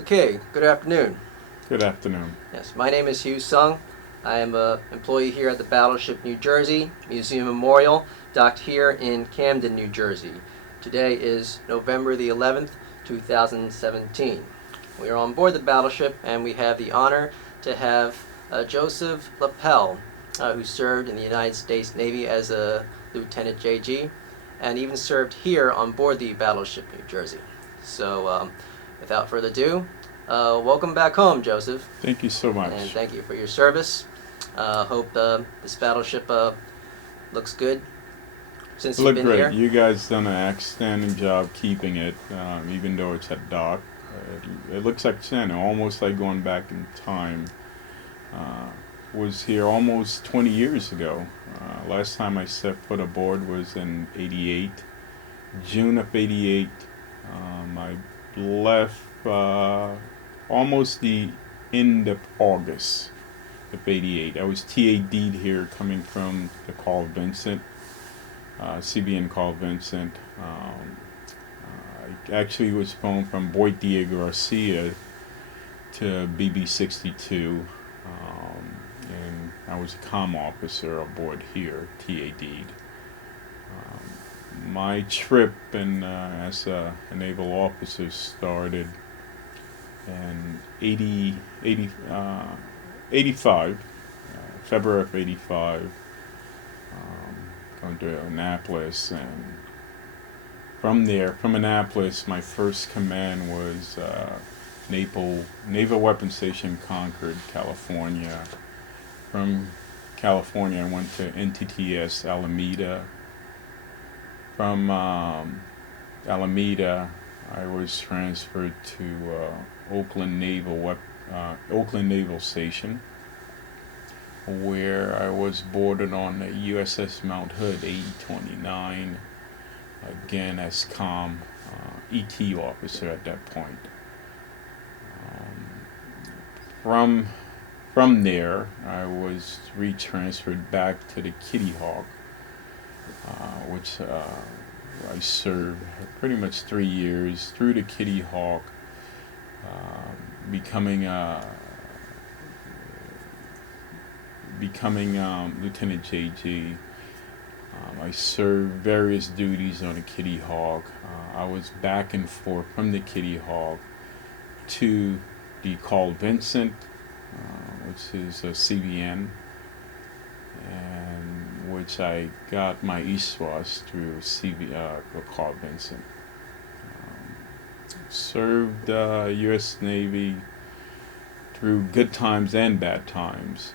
Okay, good afternoon. Good afternoon. Yes, my name is Hugh Sung. I am an employee here at the Battleship New Jersey Museum Memorial, docked here in Camden, New Jersey. Today is November the 11th, 2017. We are on board the battleship and we have the honor to have Joseph LaPaix, who served in the United States Navy as a Lieutenant JG and even served here on board the Battleship New Jersey. So, without further ado, welcome back home, Joseph, Thank you so and much. thank you for your service. Hope this battleship looks good since It you've looked been great. here. You guys done an outstanding job keeping it, even though it's at dock. It looks outstanding, almost like going back in time. Was here almost 20 years ago. Last time I set foot aboard was in '88, June of '88. I left almost the end of August of '88. I was TAD'd here coming from the Carl Vinson, CBN Carl Vinson. I actually was flown from Boyd Garcia to BB 62, and I was a comm officer aboard here, TAD'd. My trip as a naval officer started in 85, February of 85, going to Annapolis, and from Annapolis, my first command was Naval Weapons Station Concord, California. From California, I went to NTTS Alameda. From Alameda, I was transferred to Oakland Naval Station, where I was boarded on the USS Mount Hood 8029, again as comm ET officer at that point. From from there, I was retransferred back to the Kitty Hawk, which I served pretty much 3 years through the Kitty Hawk, becoming Lieutenant JG. I served various duties on the Kitty Hawk. I was back and forth from the Kitty Hawk to the Carl Vinson, which is a CBN, and which I got my ESWAS through Carl Vinson. Served U.S. Navy through good times and bad times.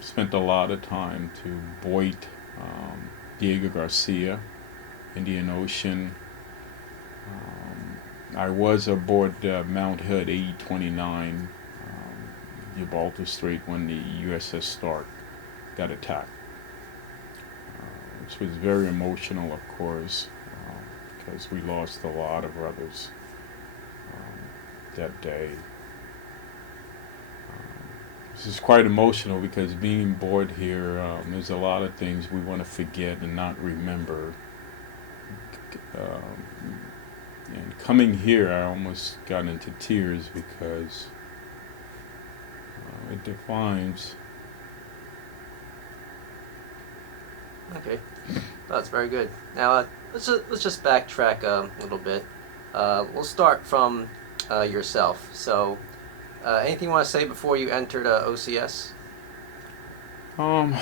Spent a lot of time to Boyd, Diego Garcia, Indian Ocean. I was aboard Mount Hood 8029, Gibraltar Strait, when the USS Stark got attacked, which was very emotional, of course, because we lost a lot of brothers that day. This is quite emotional because being bored here, there's a lot of things we want to forget and not remember. And coming here, I almost got into tears because it defines. Okay, that's very good. Now let's just backtrack a little bit. We'll start from yourself. So, anything you want to say before you entered OCS? Um,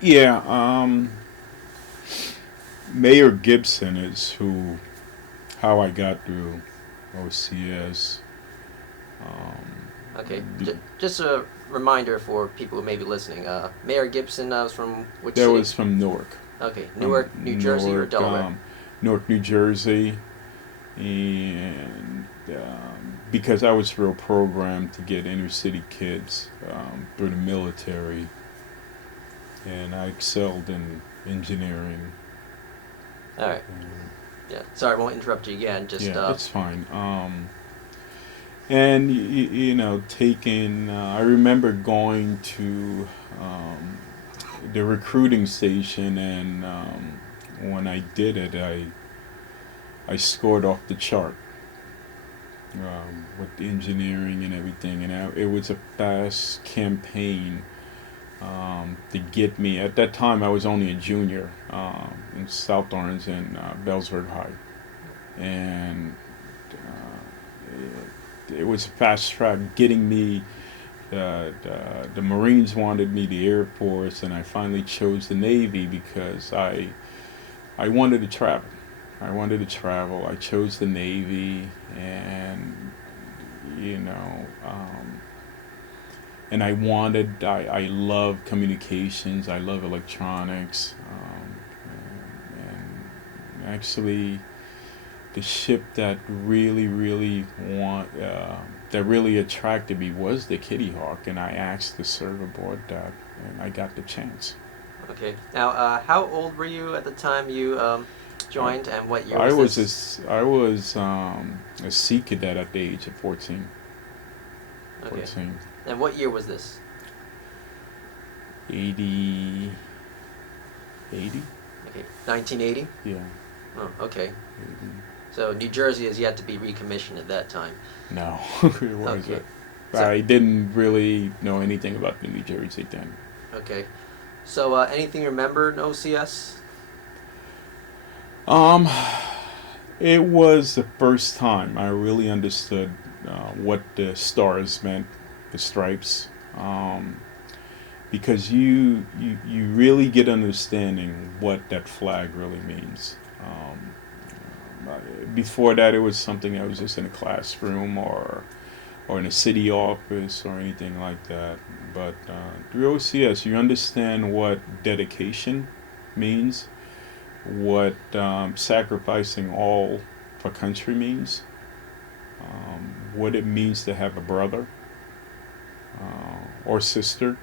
yeah, Mayor Gibson is how I got through OCS. Okay, just a reminder for people who may be listening. Mayor Gibson was from which That city? was from Newark. Okay, Newark, New Jersey, or Delaware? Newark, New Jersey, and because I was real programmed to get inner city kids through the military, and I excelled in engineering. All right. Yeah. Sorry, I won't interrupt you again. Just Yeah, it's fine. And taking. I remember going to the recruiting station, and when I did it, I scored off the chart. with the engineering and everything, and it was a fast campaign to get me. At that time, I was only a junior in South Orange and Bellsburg High, and it was a fast track getting me. The Marines wanted me, the Air Force, and I finally chose the Navy because I wanted to travel. I wanted to travel. I chose the Navy, and you know, and I love communications. I love electronics, and actually, the ship that that really attracted me was the Kitty Hawk, and I asked to serve aboard that, and I got the chance. Okay. Now, how old were you at the time you joined, and what year I was was this? I was a sea cadet at the age of 14. Okay. 14. And what year was this? 80. 80? Okay. 1980? Yeah. Oh, okay. 80. So New Jersey is yet to be recommissioned at that time. No, it wasn't. Okay. So, I didn't really know anything about the New Jersey then. okay. So, anything you remember in OCS? Um, it was the first time I really understood what the stars meant, the stripes, because you really get understanding what that flag really means. Before that, it was something that was just in a classroom or in a city office or anything like that. But through OCS, you understand what dedication means, what sacrificing all for country means, what it means to have a brother or sister,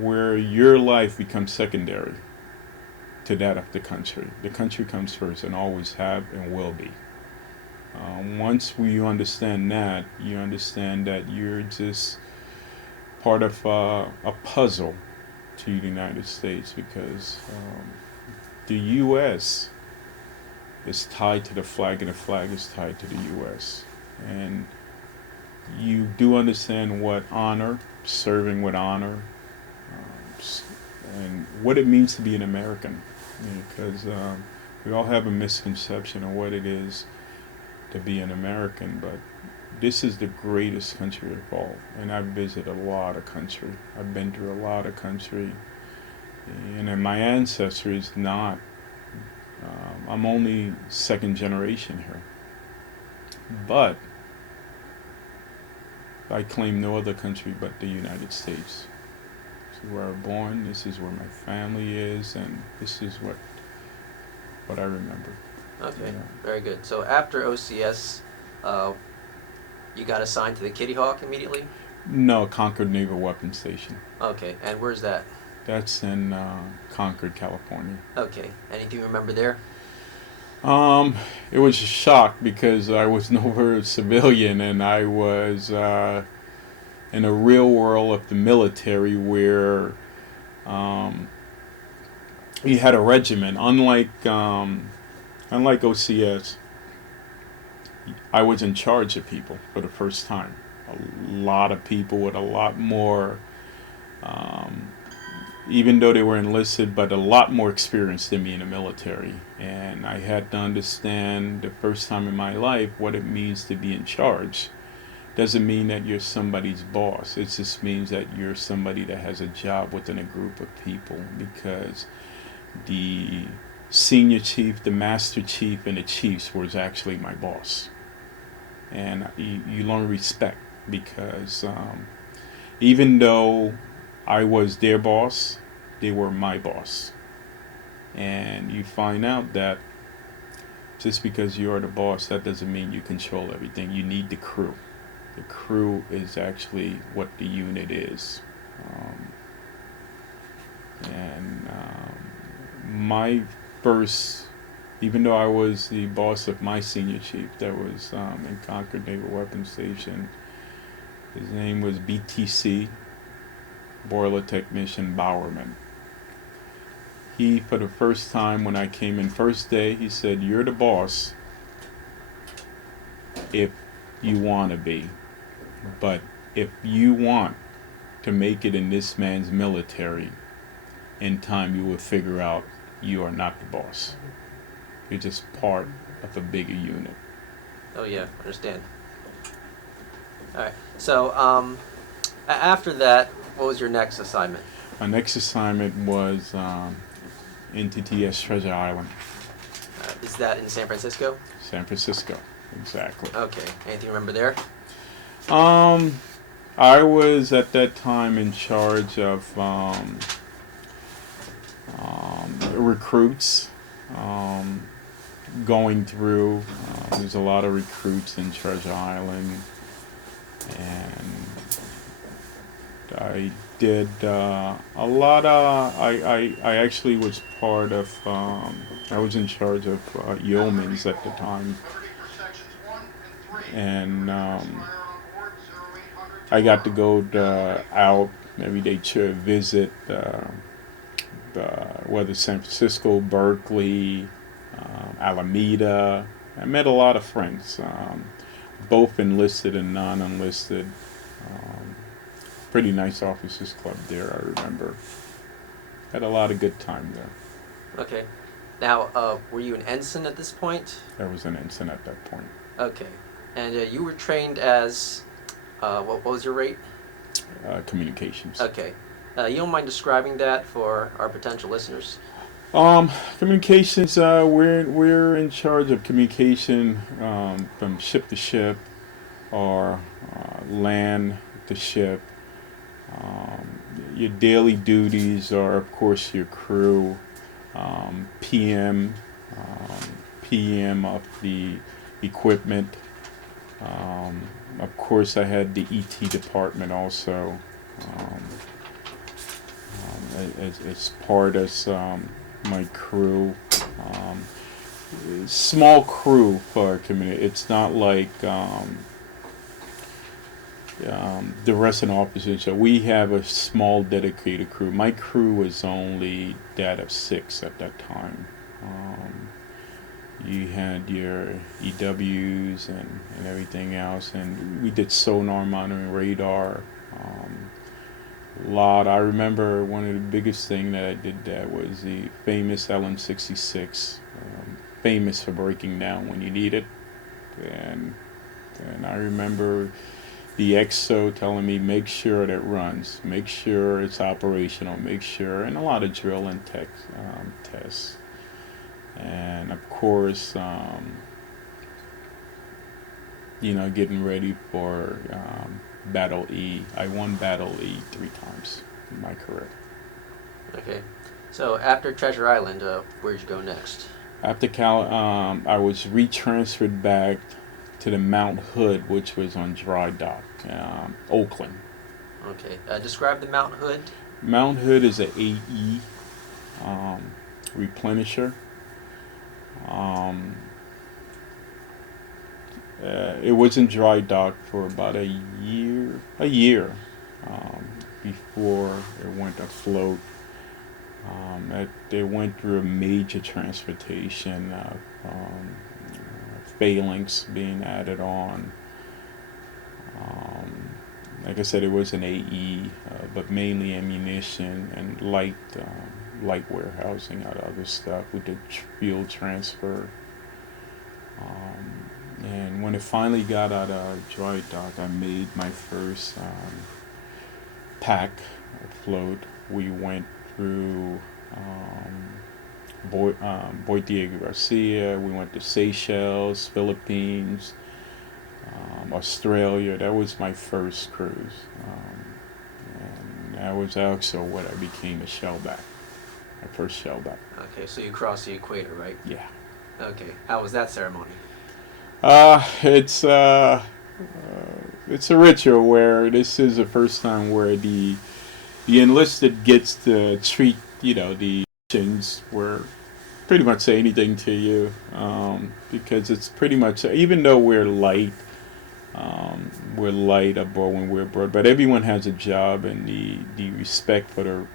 where your life becomes secondary to that of the country. The country comes first and always have and will be. Once you understand that, you understand that you're just part of a puzzle to the United States, because the U.S. is tied to the flag, and the flag is tied to the U.S. And you do understand what honor, serving with honor, and what it means to be an American, because we all have a misconception of what it is to be an American, but this is the greatest country of all. And I've visited a lot of country. I've been through a lot of country, and then my ancestry is not. I'm only second generation here, but I claim no other country but the United States. This is where I was born. This is where my family is, and this is what I remember. Okay, Yeah. very good. So after OCS, you got assigned to the Kitty Hawk immediately? No, Concord Naval Weapons Station. Okay, and where's that? That's in Concord, California. Okay, anything you remember there? It was a shock because I was never a civilian, and I was in a real world of the military where you had a regiment. Unlike OCS, I was in charge of people for the first time. A lot of people with a lot more, even though they were enlisted, but a lot more experience than me in the military. And I had to understand the first time in my life what it means to be in charge. Doesn't mean that you're somebody's boss. It just means that you're somebody that has a job within a group of people, because the senior chief, the master chief, and the chiefs was actually my boss. And you learn respect, because even though I was their boss, they were my boss. And you find out that just because you're the boss, that doesn't mean you control everything. You need the crew. The crew is actually what the unit is. My first, even though I was the boss of my senior chief that was in Concord Naval Weapons Station, his name was BTC, Boiler Technician Bowerman. He, for the first time when I came in first day, he said, "You're the boss. If you want to be. But if you want to make it in this man's military, in time you will figure out you are not the boss. You're just part of a bigger unit. Oh yeah, understand. All right. So after that, what was your next assignment? My next assignment was into TS Treasure Island, Is that in San Francisco? San Francisco, exactly. Okay. Anything you remember there? I was at that time in charge of recruits. Going through, there's a lot of recruits in Treasure Island, and I did a lot of. I actually was part of. I was in charge of yeomans at the time, and I got to go out every day to visit whether San Francisco, Berkeley, Alameda. I met a lot of friends, both enlisted and non-enlisted. Pretty nice officers club there, I remember. Had a lot of good time there. Okay. Now, were you an ensign at this point? I was an ensign at that point. Okay. And you were trained as, what was your rate? Communications. Okay. You don't mind describing that for our potential listeners? Communications. We're in charge of communication from ship to ship, or land to ship. Your daily duties are, of course, your crew, PM, PM of the equipment. Of course, I had the ET department also as part of my crew. Small crew for our community. It's not like the rest of the officers. So we have a small dedicated crew. My crew was only that of 6 at that time. You had your EWs and everything else, and we did sonar monitoring, radar. I remember one of the biggest thing that I did that was the famous LM66, famous for breaking down when you need it, and I remember the XO telling me, make sure that runs, make sure it's operational, make sure, and a lot of drill and tech tests. And of course, getting ready for Battle E. I won Battle E 3 times in my career. Okay. So after Treasure Island, where'd you go next? After I was retransferred back to the Mount Hood, which was on dry dock, Oakland. Okay. Describe the Mount Hood. Mount Hood is an AE replenisher. It was in dry dock for about a year before it went afloat. They went through a major transportation of phalanx being added on. Like I said, it was an AE, but mainly ammunition and light warehousing out of other stuff. We did fuel transfer. And when it finally got out of dry dock, I made my first pack float. We went through Garcia. We went to Seychelles, Philippines, Australia. That was my first cruise. And that was also what I became a shellback. My first shellback. Okay, so you crossed the equator, right? Yeah. Okay. How was that ceremony? It's a ritual where this is the first time where the enlisted gets to treat the Russians where pretty much say anything to you, because it's pretty much, even though we're light aboard when we're aboard, but everyone has a job, and the respect for the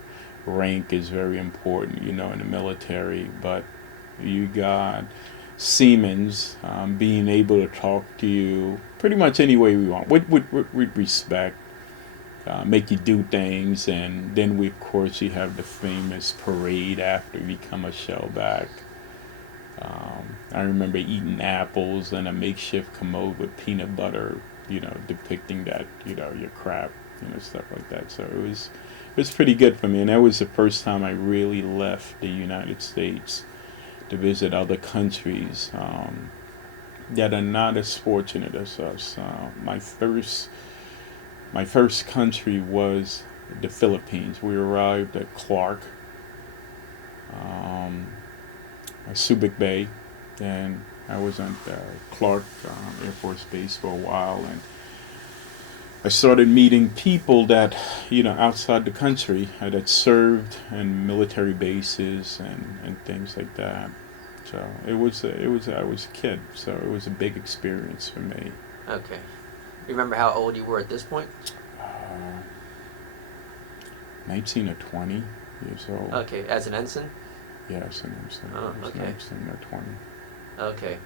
rank is very important, in the military. But you got Siemens, being able to talk to you pretty much any way we want, with respect, make you do things, and then we, of course, you have the famous parade after you become a shellback. I remember eating apples in a makeshift commode with peanut butter, depicting that, your crap, stuff like that. So it was pretty good for me, and that was the first time I really left the United States to visit other countries that are not as fortunate as us. My first country was the Philippines. We arrived at Clark, Subic Bay, and I was at Clark Air Force Base for a while, and I started meeting people that, outside the country that served in military bases and things like that. So I was a kid, so it was a big experience for me. Okay. You remember how old you were at this point? 19 or 20 years old. Okay, as an ensign? Yes, an ensign. Oh, okay. 19 or 20. Okay.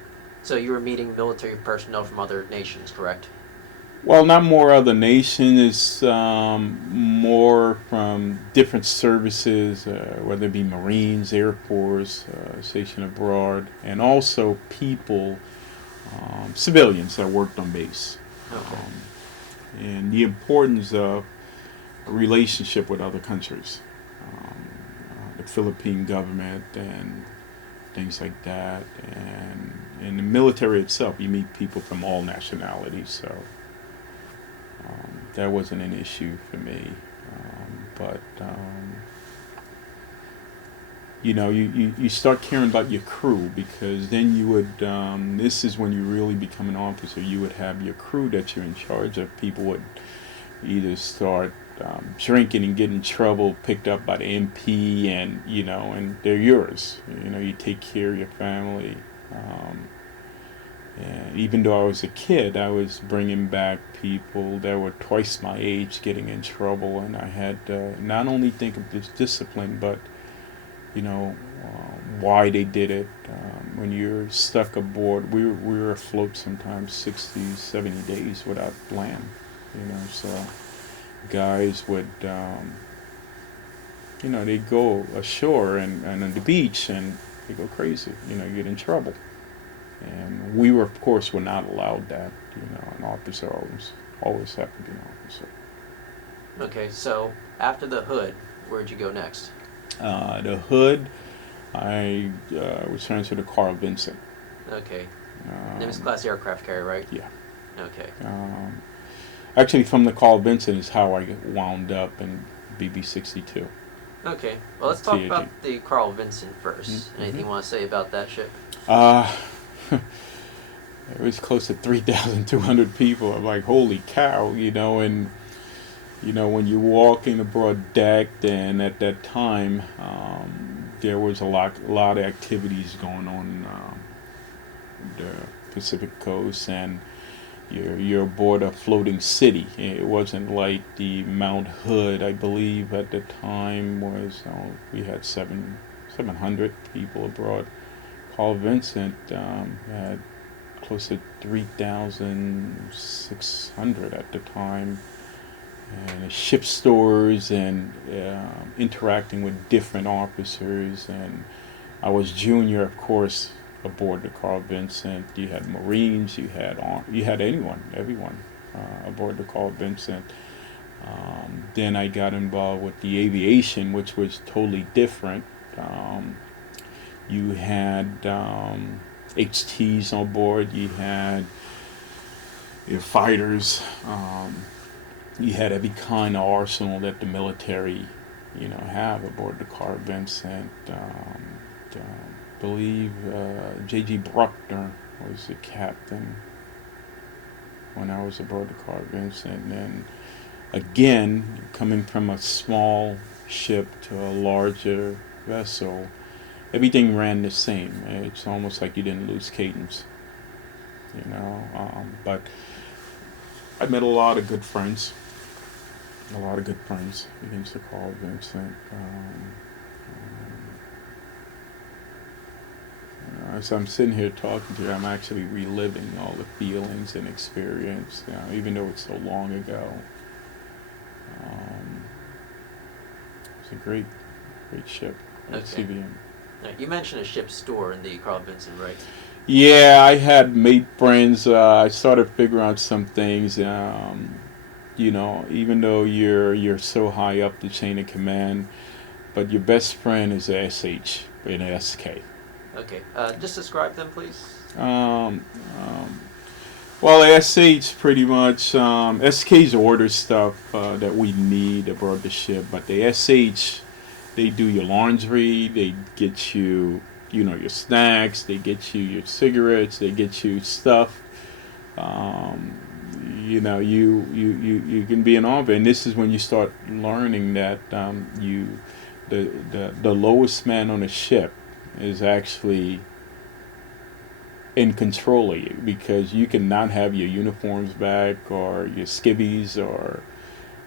So you were meeting military personnel from other nations, correct? Well, not more other nations. It's more from different services, whether it be Marines, Air Force, stationed abroad, and also people, civilians that worked on base. Okay. And the importance of a relationship with other countries, the Philippine government and things like that. And in the military itself, you meet people from all nationalities, so that wasn't an issue for me. But you start caring about your crew, because then you would, this is when you really become an officer, you would have your crew that you're in charge of. People would either start drinking and get in trouble, picked up by the MP, and and they're yours. You take care of your family. And even though I was a kid, I was bringing back people that were twice my age getting in trouble, and I had to not only think of this discipline, but why they did it. When you're stuck aboard, we were afloat sometimes 60, 70 days without land. So guys would, they'd go ashore and on the beach, and they go crazy. Get in trouble. And we were, of course, were not allowed that. An officer always had to be an officer. Okay, so after the hood, where'd you go next? The hood, I was transferred to Carl Vinson. Okay. Nimitz class aircraft carrier, right? Yeah. Okay. Actually, from the Carl Vinson is how I wound up in BB-62. Okay. Well, let's talk about the Carl Vinson first. Mm-hmm. Anything you want to say about that ship? It was close to 3,200 people. I'm like, holy cow, and when you walk in a broad deck, then at that time, there was a lot of activities going on the Pacific Coast, and you're aboard a floating city. It wasn't like the Mount Hood, I believe, at the time was, we had 700 people abroad. Carl Vincent had close to 3,600 at the time, and ship stores and interacting with different officers. And I was junior, of course, aboard the Carl Vinson. You had Marines, you had everyone aboard the Carl Vinson. Then I got involved with the aviation, which was totally different. You had HTs on board. You had your fighters. You had every kind of arsenal that the military, have aboard the Carl Vinson. I believe J.G. Bruckner was the captain when I was aboard the Carl Vinson. And again, coming from a small ship to a larger vessel, everything ran the same. It's almost like you didn't lose cadence, but I met a lot of good friends against the Carl Vinson. as I'm sitting here talking to you, I'm actually reliving all the feelings and experience, even though it's so long ago. Um, it's a great ship, great Okay. CVM. Now, you mentioned a ship store in the Carl Vinson, right? Yeah, I had made friends. I started figuring out some things. Even though you're so high up the chain of command, but your best friend is a SH and a SK. Okay. Just describe them, please. Um, um, well, SH pretty much SK's order stuff that we need aboard the ship, but the SH, they do your laundry, they get you, your snacks, they get you your cigarettes, they get you stuff. Um, you can be an officer, and this is when you start learning that the lowest man on a ship is actually in control of you, because you cannot have your uniforms back or your skivvies or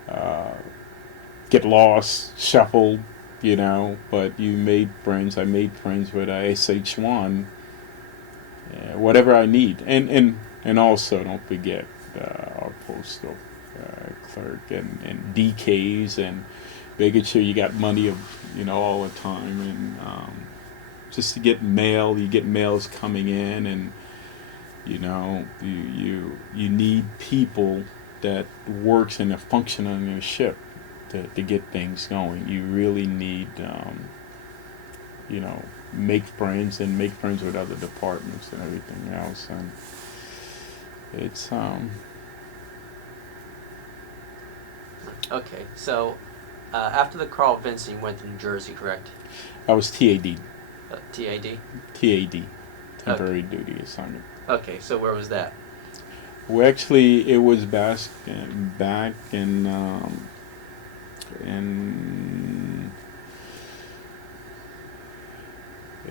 uh, get lost, shuffled, but you made friends. I made friends with SH1, whatever I need. And also, don't forget our postal clerk and DKs, and making sure you got money, all the time. And just to get mail, you get mails coming in, and you need people that works in a function on your ship to get things going. You really need make friends and make friends with other departments and everything else. And it's Okay. So, after the Carl Vinson, you went to New Jersey, correct? I was TAD. TAD. TAD, temporary duty assignment. Okay. So where was that? Well, actually, it was back in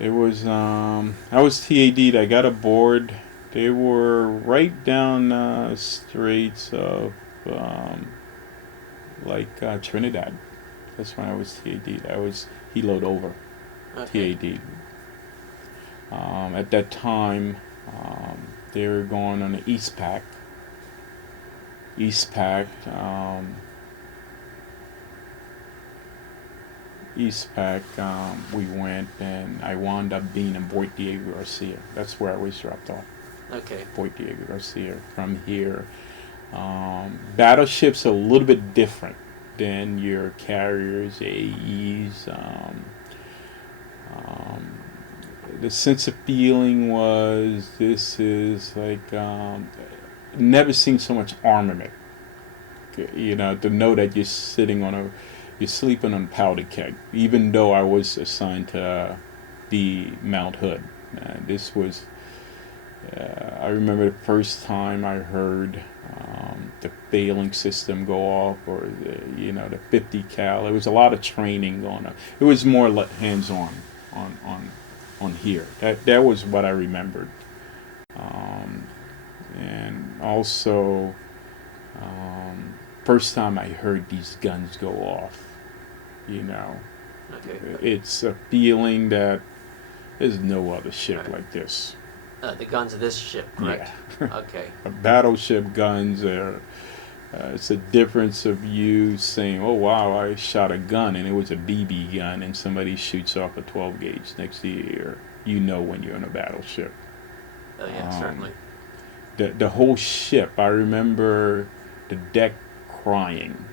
it was I was TAD'd. I got aboard. They were right down straits of Trinidad. That's when I was TAD'd. I was heloed over. Okay. TAD. At that time, they were going on the East Pack. East Pack. We went, and I wound up being in Point Diego Garcia. That's where I was dropped off. Okay. Point Diego Garcia. From here, battleships are a little bit different than your carriers, AEs. The sense of feeling was, this is like never seen so much armament. To know that you're sleeping on powder keg. Even though I was assigned to the Mount Hood, this was. I remember the first time I heard the failing system go off, or the 50 cal. There was a lot of training going on. It was more hands-on on here. That was what I remembered. And also, first time I heard these guns go off. Okay. It's a feeling that there's no other ship like this. The guns of this ship, correct? Yeah. Okay. Battleship guns are. It's a difference of you saying, "Oh wow, I shot a gun and it was a BB gun," and somebody shoots off a 12 gauge next to your ear. You know when you're in a battleship. Oh yeah, certainly. The whole ship. I remember the deck crying.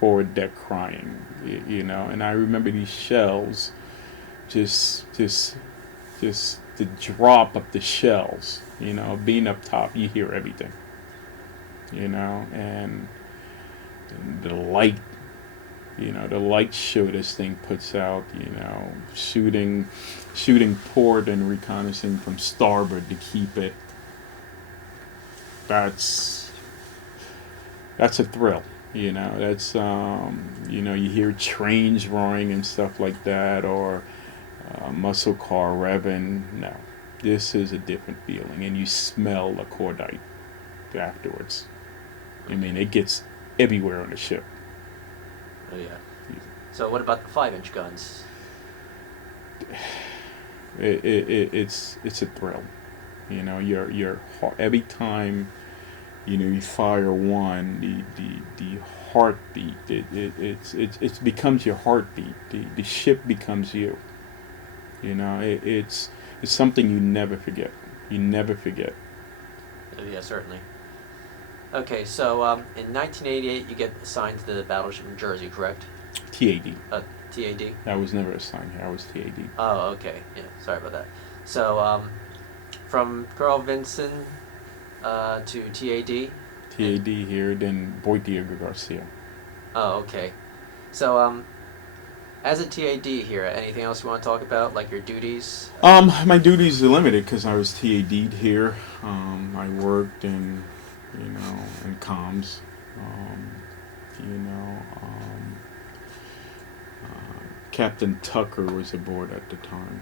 Forward deck crying. And I remember these shells, just the drop of the shells. Being up top, you hear everything. And the light, the light show this thing puts out, shooting port and reconnaissance from starboard to keep it. That's a thrill. That's you hear trains roaring and stuff like that, or muscle car revving. No, this is a different feeling, and you smell the cordite afterwards. I mean, it gets everywhere on the ship. Oh yeah. So what about the 5-inch guns? It's a thrill. You know, every time, you know, you fire one, the heartbeat, it becomes your heartbeat. The ship becomes you. You know, it's something you never forget. You never forget. Yeah, certainly. Okay, so in 1988, you get assigned to the Battleship New Jersey, correct? TAD. TAD? I was never assigned here. I was TAD. Oh, okay. Yeah, sorry about that. So, from Carl Vinson to TAD? TAD here, then Boitier Garcia. Oh, okay. So, as a TAD here, anything else you want to talk about, like your duties? My duties are limited because I was TAD'd here. I worked in, you know, in comms. You know, Captain Tucker was aboard at the time.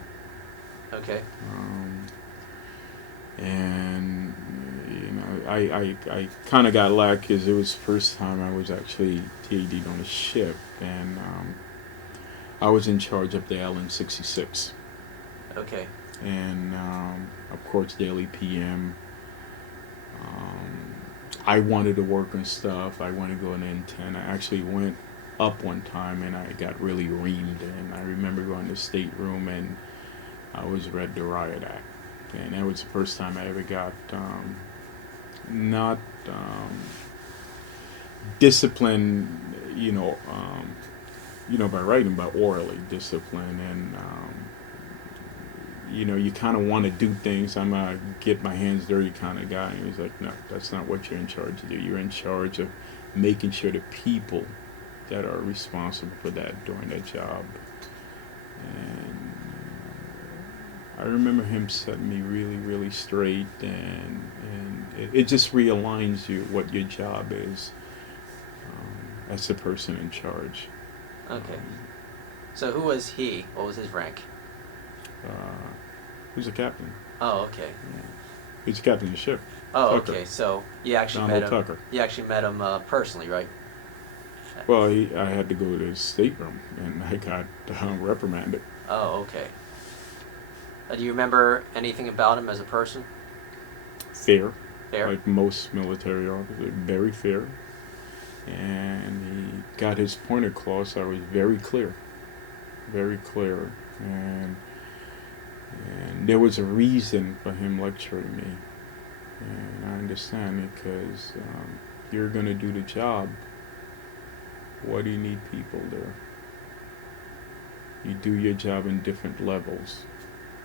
Okay. And you know, I kind of got lucky because it was the first time I was actually TAD'd on a ship, and I was in charge of the LN-66. Okay. And of course, daily PM. I wanted to work on stuff. I wanted to go on N10. I actually went up one time and I got really reamed, and I remember going to the stateroom and I was read the riot act, and that was the first time I ever got not disciplined, by writing, but orally discipline. And you know, you kind of want to do things. I'm a get my hands dirty kind of guy. And he was like, no, that's not what you're in charge to do. You're in charge of making sure the people that are responsible for that doing their job. And I remember him setting me really, really straight, and it just realigns you what your job is as the person in charge. Okay. So who was he? What was his rank? Who's the captain? Oh, okay. Yeah. He's the captain of the ship. Oh, Tucker. okay. So you actually Donald met him. Tucker. You actually met him personally, right? Well, I had to go to his stateroom, and I got reprimanded. Oh, okay. Do you remember anything about him as a person? Fair. Fair. Like most military officers, very fair. And he got his point across. I was very clear. Very clear. And there was a reason for him lecturing me. And I understand it, because you're going to do the job. What do you need people there? You do your job in different levels.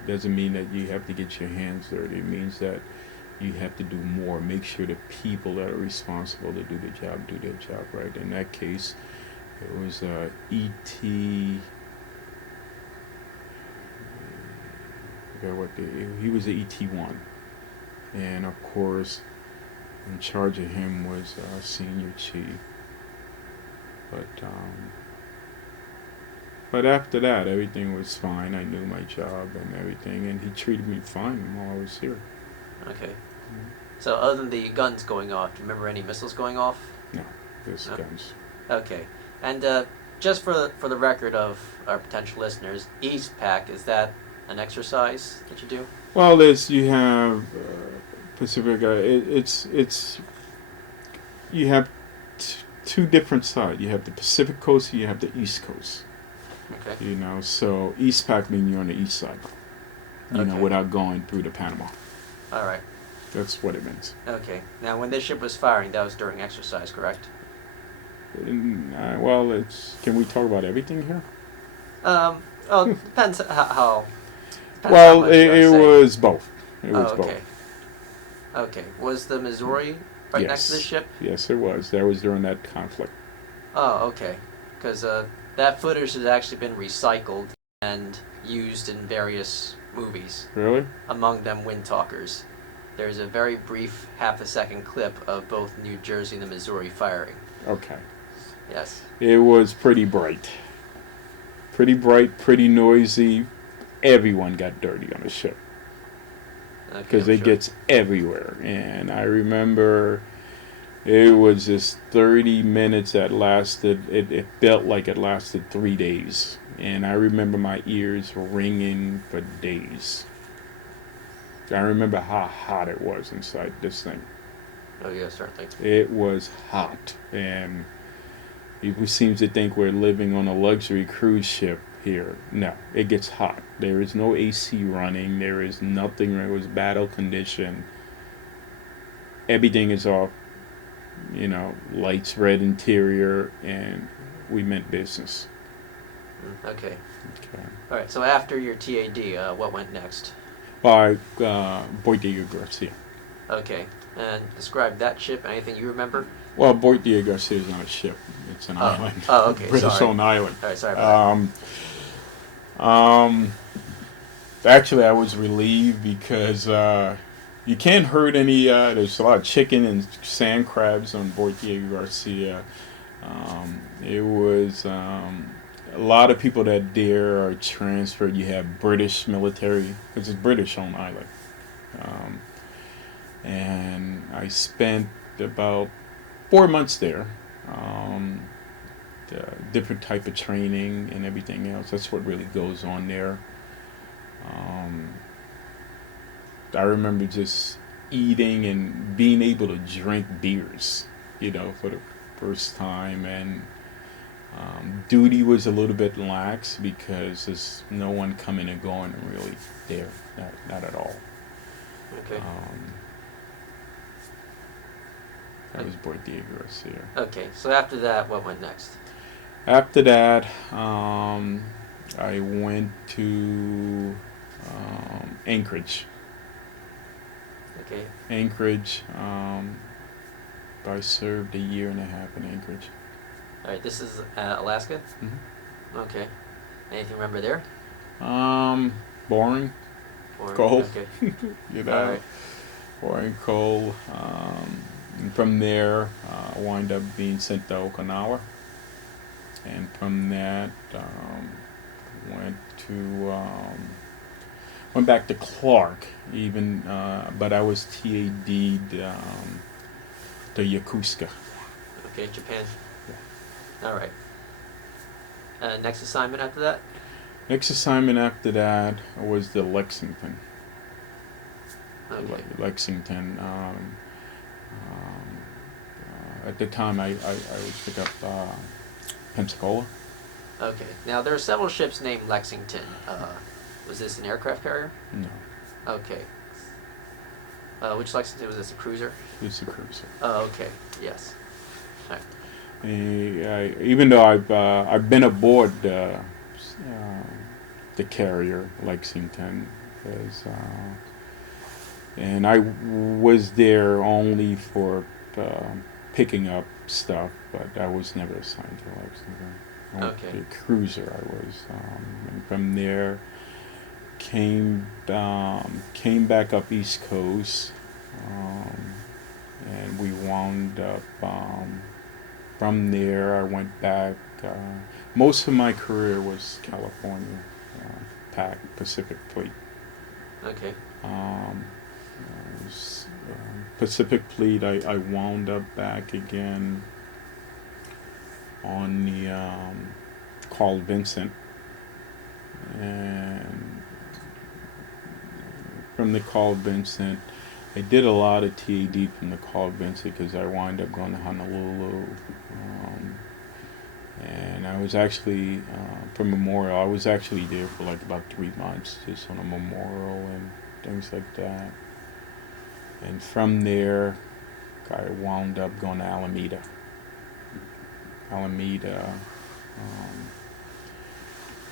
Doesn't mean that you have to get your hands dirty. It means that you have to do more. Make sure the people that are responsible to do the job do their job right. In that case, it was E.T. He was the ET1, and of course, in charge of him was senior chief. But after that, everything was fine. I knew my job and everything, and he treated me fine while I was here. Okay. So other than the guns going off, do you remember any missiles going off? No, just No? guns. Okay. And just for the record of our potential listeners, East Pack, is that an exercise that you do? Well, you have Pacific. It's you have two different sides. You have the Pacific Coast and you have the East Coast. Okay. You know, so East Pac means you're on the east side. You know, Okay. without going through the Panama. All right. That's what it means. Okay. Now, when this ship was firing, that was during exercise, correct? Well, can we talk about everything here? Oh, depends how. Depends Well, how much you it wanna say. was both. It was okay. both. Okay. Was the Missouri right Yes. next to the ship? Yes, it was. That was during that conflict. Oh, okay. Because that footage has actually been recycled and used in various movies. Really? Among them, Wind Talkers. There's a very brief half-a-second clip of both New Jersey and the Missouri firing. Okay. Yes. It was pretty bright. Pretty bright, pretty noisy. Everyone got dirty on the ship. Okay, Because I'm it sure. gets everywhere. And I remember it was just 30 minutes that lasted. It felt like it lasted 3 days. and I remember my ears ringing for days. I remember how hot it was inside this thing. Oh yeah, certainly. It was hot, and people seem to think we're living on a luxury cruise ship here. No, it gets hot. There is no AC running. There is nothing. It was battle condition. Everything is off. You know, lights, red interior, and we meant business. Okay. Okay. All right. So after your TAD, what went next? By Boy Diego Garcia. Okay. And describe that ship. Anything you remember? Well, Boy Diego Garcia is not a ship. It's an island. Oh, okay. British-owned island. All right. Sorry about Actually, I was relieved because you can't hurt any. There's a lot of chicken and sand crabs on Boy Diego Garcia. It was a lot of people that there are transferred. You have British military because it's British-owned island, and I spent about 4 months there. Different type of training and everything else. That's what really goes on there. I remember just eating and being able to drink beers, you know, for the first time. And duty was a little bit lax because there's no one coming and going really there. Not at all. Okay. That was Boy Diego Garcia. Okay. So after that, what went next? After that, I went to Anchorage. Okay. Anchorage. I served a year and a half in Anchorage. All right. This is Alaska. Mm-hmm. Okay. Anything remember there? Boring, Or, cold. Okay. You know, All right. boring, cold. And from there, I wind up being sent to Okinawa, and from that, went back to Clark, even, but I was TAD'd to Yokosuka. Okay. Japan. All right. Next assignment after that? Next assignment after that was the Lexington. Okay. Lexington. At the time, I would pick up Pensacola. Okay. Now there are several ships named Lexington. Was this an aircraft carrier? No, Okay. Which Lexington was this? A cruiser? it's a cruiser. Oh, okay. Yes. All right. Even though I've been aboard the carrier Lexington, and I was there only for picking up stuff, but I was never assigned to Lexington. Okay. The cruiser I was, and from there came back up East Coast, and we wound up. From there, I went back. Most of my career was California, Pacific Fleet. Okay. Pacific Fleet, I wound up back again on the Carl Vinson, and from the Carl Vinson, I did a lot of TAD from the Carl Vinson because I wound up going to Honolulu, and I was actually for Memorial. I was actually there for like about 3 months, just on a memorial and things like that. And from there, I wound up going to Alameda.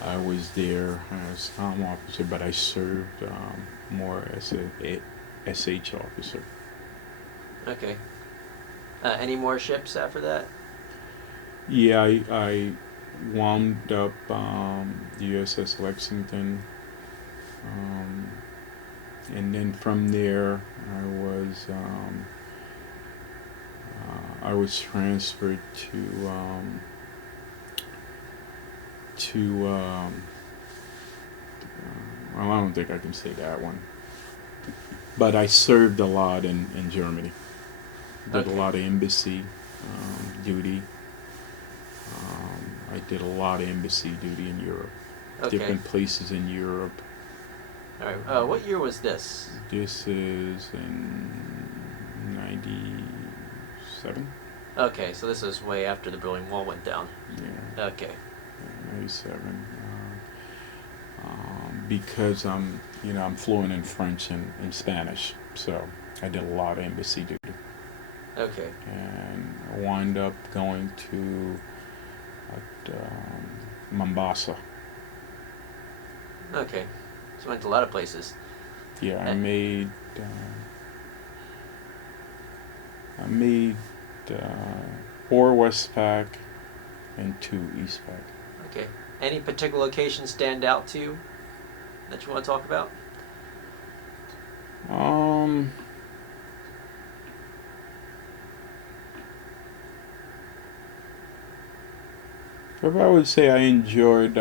I was there as comm officer, but I served more as a SH officer. Okay. Any more ships after that? Yeah, I wound up the USS Lexington, and then from there I was transferred to well, I don't think I can say that one, but I served a lot in Germany. Did a lot of embassy duty. I did a lot of embassy duty in Europe. Okay. different places in Europe. All right. What year was this? This is in 97. Okay, so this is way after the Berlin Wall went down. Yeah, Okay. 97. Because I'm fluent in French and Spanish, so I did a lot of embassy duty. Okay. And I wound up going to Mombasa. Okay. So went to a lot of places. Yeah, I Eh. made uh, 4 Westpac and 2 Eastpac. Okay. Any particular location stand out to you that you want to talk about? If I would say I enjoyed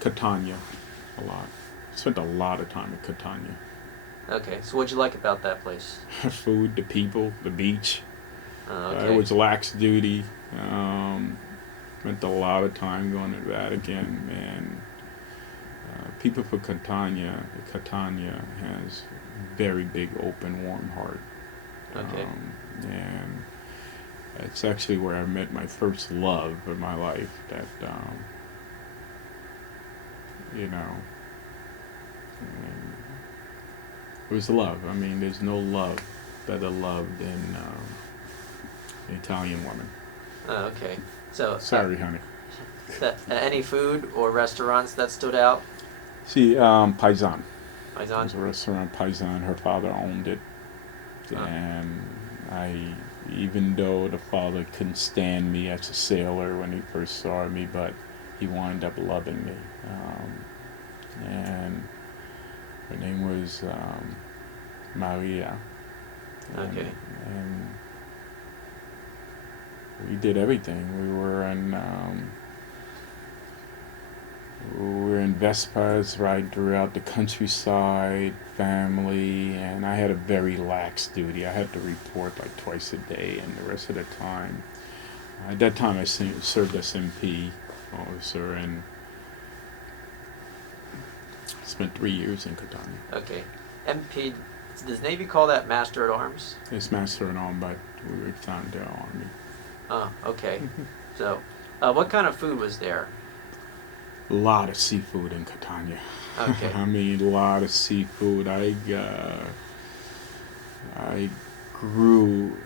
Catania a lot. Spent a lot of time at Catania. Okay. So what'd you like about that place? Food, the people, the beach. Okay. It was lax duty. Spent a lot of time going to the Vatican, and people for Catania has very big, open, warm heart. Okay. And it's actually where I met my first love of my life. That you know, and it was love. I mean, there's no love better love than an Italian woman. Okay. So. Sorry, honey. Any food or restaurants that stood out? See, Paisan. It was Paisan? a restaurant, Paisan. Her father owned it, Oh. and even though the father couldn't stand me as a sailor when he first saw me, but he wound up loving me. And her name was Maria. Okay. And we did everything. We were in Vespas riding throughout the countryside, family, and I had a very lax duty. I had to report like twice a day, and the rest of the time, at that time I served as MP officer and spent 3 years in Catania. Okay. MP, does Navy call that Master at Arms? It's master and all, but we were found our army. Oh, okay. So, what kind of food was there? A lot of seafood in Catania. Okay. I mean, a lot of seafood. I grew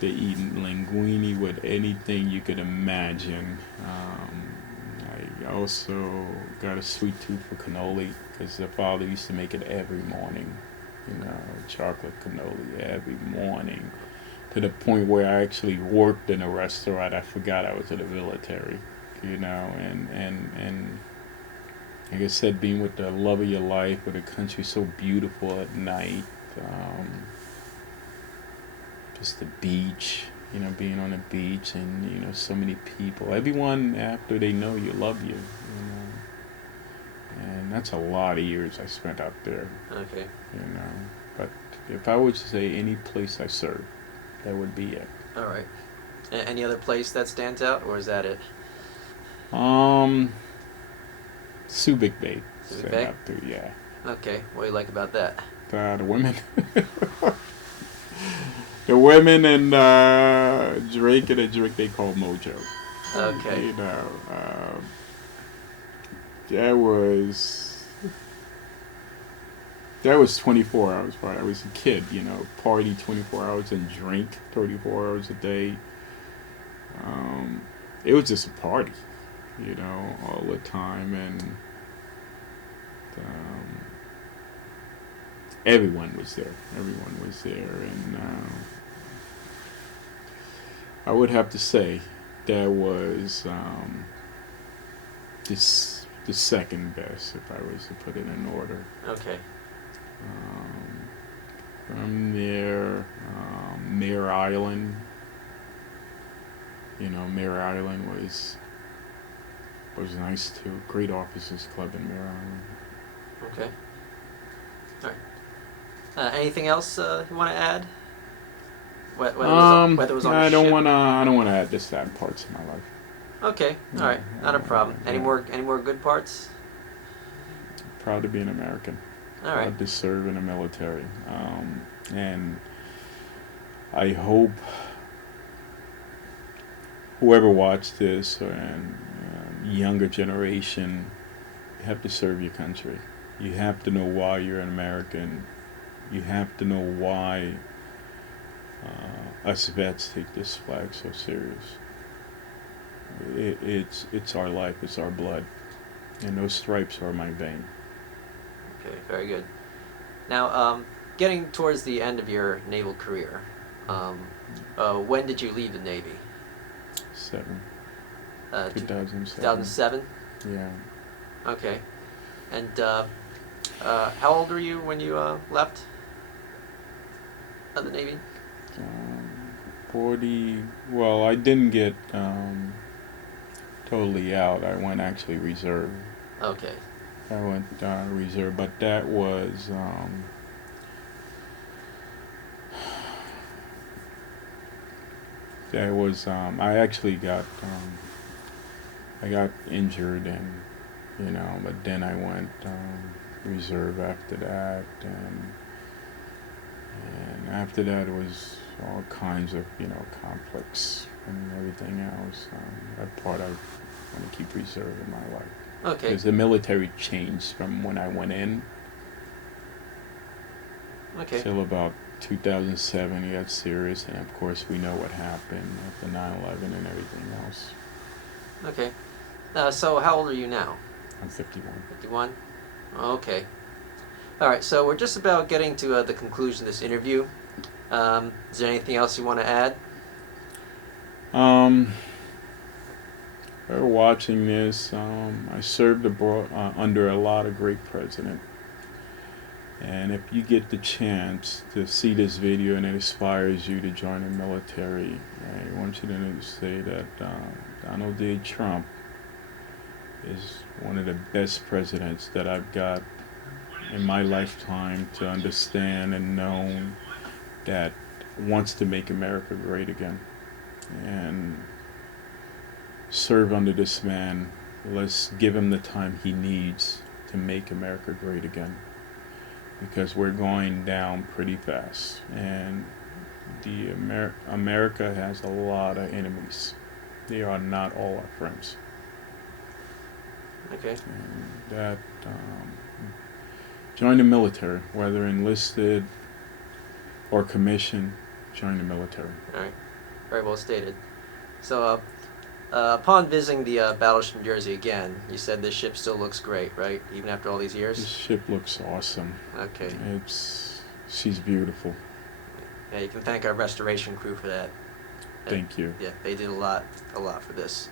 to eat linguine with anything you could imagine. I also got a sweet tooth for cannoli because the father used to make it every morning. Chocolate cannoli every morning. To the point where I actually worked in a restaurant. I forgot I was in the military. And like I said, being with the love of your life, with a country so beautiful at night, just the beach, being on the beach, and so many people. Everyone after they know you love you, and that's a lot of years I spent out there. Okay. But if I was to say any place I served, that would be it. All right. Any other place that stands out, or is that it? Subic Bay. Subic Bay? Out there, yeah. Okay. What do you like about that? The women. The women and Drake and a drink they call Mojo. Okay. That was 24 hours. Right? I was a kid, party 24 hours and drink 34 hours a day. It was just a party, all the time, and everyone was there. And I would have to say that was the second best, if I was to put it in order. Okay. From there, Mare Island. Mare Island was nice too. Great officers club in Mare Island. Okay. All right. Anything else you want to add? Whether it was on I a don't ship? want to add the sad parts of my life. Okay, all right, not a problem. Any more good parts? Proud to be an American. All right. Proud to serve in the military. And I hope whoever watched this and younger generation, you have to serve your country. You have to know why you're an American. You have to know why us vets take this flag so serious. It's our life, it's our blood, and those stripes are my vein. Okay, very good. Now, getting towards the end of your naval career, when did you leave the Navy? 2007. 2007? Yeah. Okay. And how old were you when you left the Navy? 40. Well, I didn't get totally out. I went actually reserve. Okay. I went reserve, but that was I actually got I got injured, and but then I went reserve after that, and after that it was all kinds of conflicts and everything else. That part I want to keep reserve in my life. Okay. Because the military changed from when I went in Okay. till about 2007. It got serious, and of course we know what happened after 9/11 and everything else. Okay. So how old are you now? I'm 51. 51? Okay. All right, so we're just about getting to the conclusion of this interview. Is there anything else you want to add? We're watching this. I served abroad under a lot of great presidents. And if you get the chance to see this video and it inspires you to join the military, I want you to say that Donald J. Trump is one of the best presidents that I've got in my lifetime to understand and know that wants to make America great again. And serve under this man. Let's give him the time he needs to make America great again, because we're going down pretty fast, and America has a lot of enemies. They are not all our friends. Okay. And that join the military, whether enlisted or commissioned. Join the military. All right. Very well stated. So, upon visiting the Battleship New Jersey again, you said this ship still looks great, right? Even after all these years? This ship looks awesome. Okay. She's beautiful. Yeah, you can thank our restoration crew for that. Thank you. Yeah, they did a lot for this.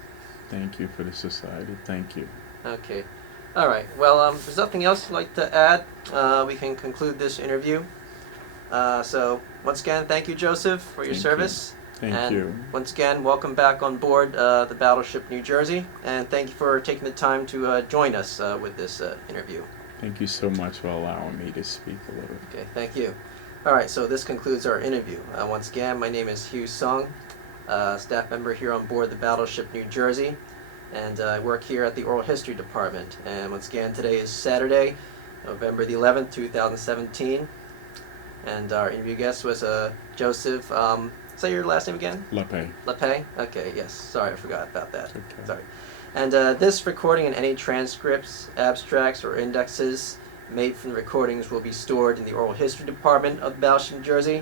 Thank you for the society. Thank you. Okay. All right. Well, if there's nothing else you'd like to add, we can conclude this interview. So, once again, thank you, Joseph, for your service. Thank you. Once again, welcome back on board the Battleship New Jersey, and thank you for taking the time to join us with this interview. Thank you so much for allowing me to speak a little. Okay, thank you. All right, so this concludes our interview. Once again, my name is Hugh Sung, staff member here on board the Battleship New Jersey, and I work here at the Oral History Department. And once again, today is Saturday, November the 11th, 2017, and our interview guest was Joseph. Say your last name again? LaPaix. LaPaix? Okay, yes. Sorry, I forgot about that. Okay. Sorry. And this recording and any transcripts, abstracts, or indexes made from the recordings will be stored in the Oral History Department of the Battleship New Jersey.